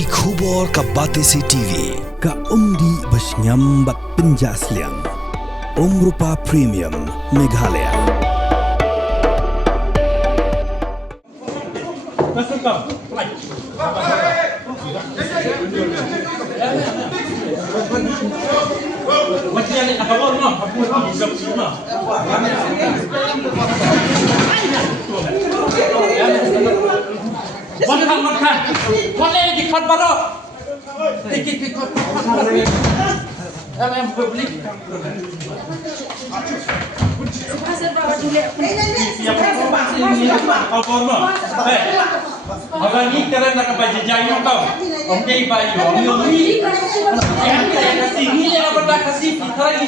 Ki khubor ka Batesi TV. Ka umdi basnyambak penjaslian. Rupa Premium Meghalaya. Makan. Boleh di kot baru. Dikit kot. Yang beli. Abang ni kerana nak baju jayu tau. Om dia baju. Om ni. Yang kasih ni yang apa nak kasih kita ni.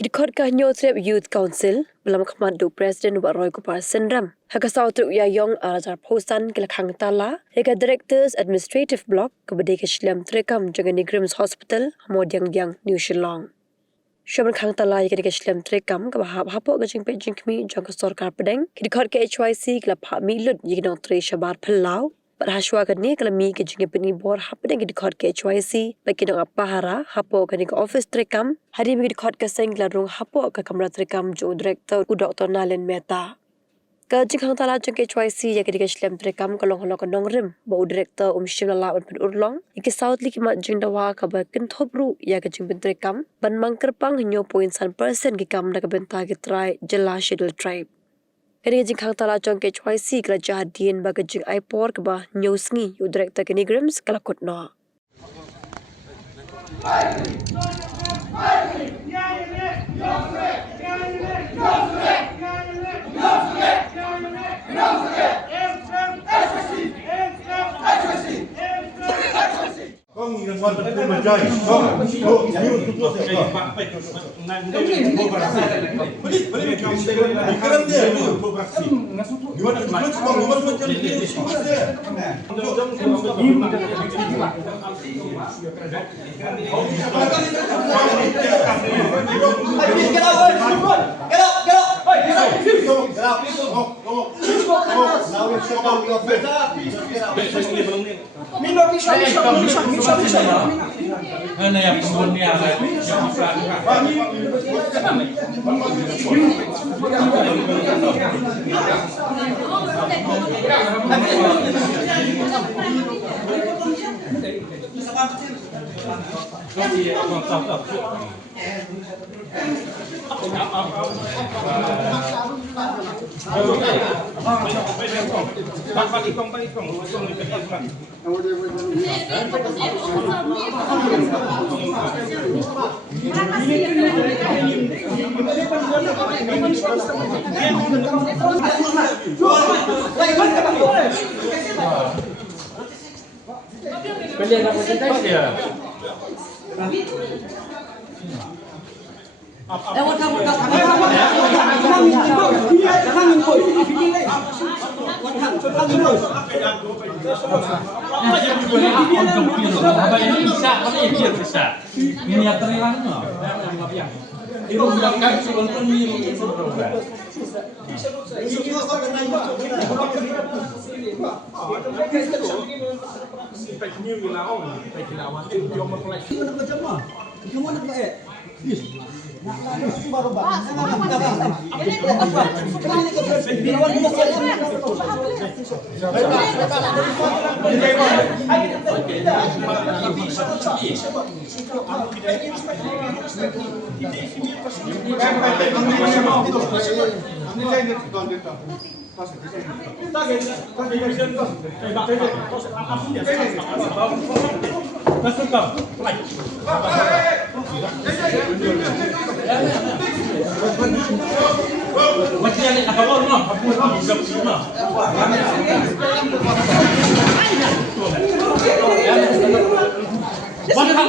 Kidkot Kanyo Trip Youth Council belam kemandu Presiden Roy Gopal Sendram. Hakasau Truk Yayong Arajar Posan Kelakang Tala, Heka Directors Administrative Block Kebedai Keslam Trekam Jangan Negrims Hospital, Modiang Diang, New Shillong. Syaman Kang Tala Heka Keslam Trekam Kebahap Hapok Gajing Pejing Kemi Jangka Sorkar Pedeng, Kidkot ke HYC Kelap Hak Milud Yiginong Tre Syabar Pelau, Berhaswa kini kalau mi kejengnya penibor hapa dengan dikot ke HYC bagi dong apa hara hapo kini ke office trekam hari mi dikot ke senglarung hapo ke kamera trekam jo director u Dr. Nalen Mehta ke jengkang tala jeng ke HYC ya ke slam trekam kalong holok nong rim bau director Shimla pen urlong iki south li kimat jeng dawa ka ba kentobru ya ke jeng trekam ban mangkerpang hinyo 0.1% ki kam da ke benta ke try jela schedule tribe. Kini jengkang tala jong ke HYC kala jahadien baga jeng aipor ke bah nyusngi yu director ke Negrims kala kutno. Kong ingin buat betul menjadi. Kong, ini untuk saya. Beli Sekarang dia beraksi. Gimana kong? Gimana macam ini? Mana yang kemudian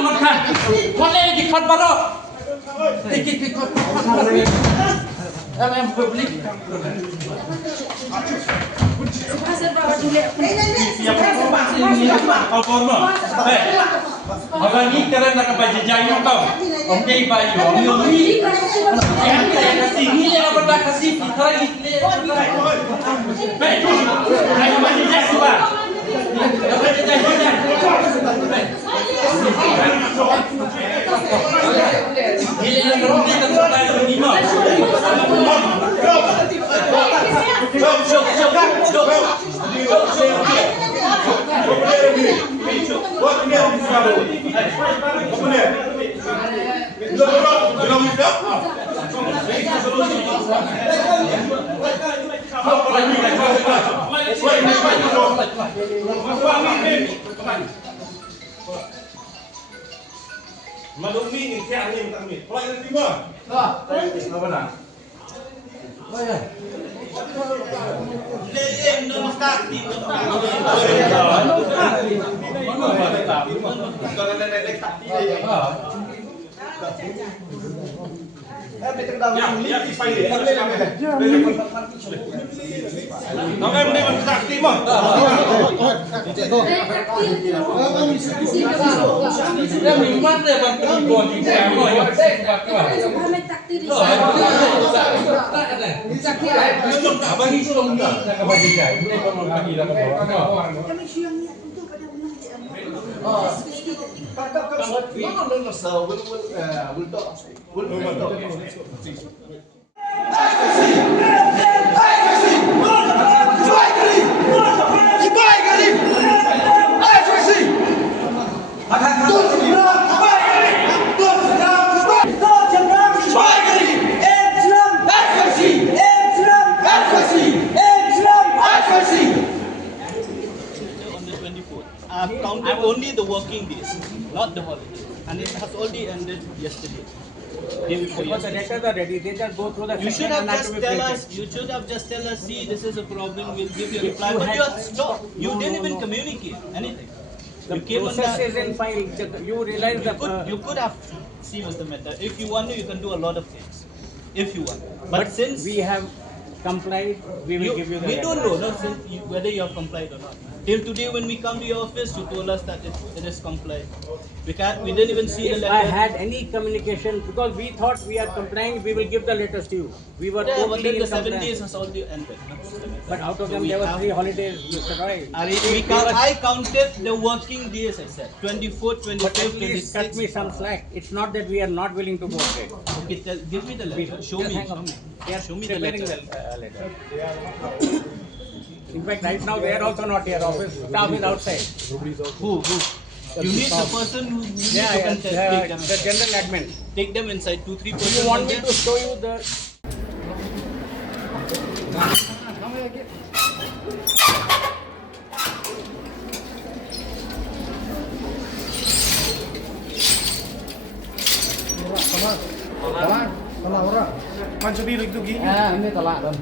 Makan. Boleh di kot baru. Yang publik. Orang ni keren nak bajai tau. Om jadi baju, om ni. Yang saya kasih ni yang apa kasih kita ini. Baik, saya bajai sudah. Ini yang berhenti terus lagi ni. Madumi ni siang ni tak ni. Kalau yang timur. Apa nak? I've counted only the working days, not the holidays, and it has already ended yesterday. Day before yesterday. The letters are ready. They just go through the. You should have just tell us. You should have just tell us. See, this is a problem. We'll give you a reply. But you stopped. You didn't even communicate anything. The You came on process that. is in file. You realize You could have seen what's the matter. If you want to, you can do a lot of things. If you want. But since we have complied, we will give you the. we letter. don't know no, whether you have complied or not. Till today, when we come to your office, you told us that it is complied. We didn't even see the If letter. I had any communication, because we thought we are complying, we will give the letters to you. We were Yeah, but totally then in the 7 compliance. days has already ended. But out of So them, we there were have- 3 holidays, Mr. Roy. I counted the working days, I said. 24th, But 25th, at least cut me 26th. some slack. It's not that we are not willing to go ahead. Okay, give me the letter. Show me. They are Show me the preparing letter. the letter. In fact, right now they are also not here. Office staff is outside. Who? You need the person who you need Yeah, to yeah, take them. the general admin. Take them inside. 2-3 Do persons. you want are me there. to show you the? Ini telak dong.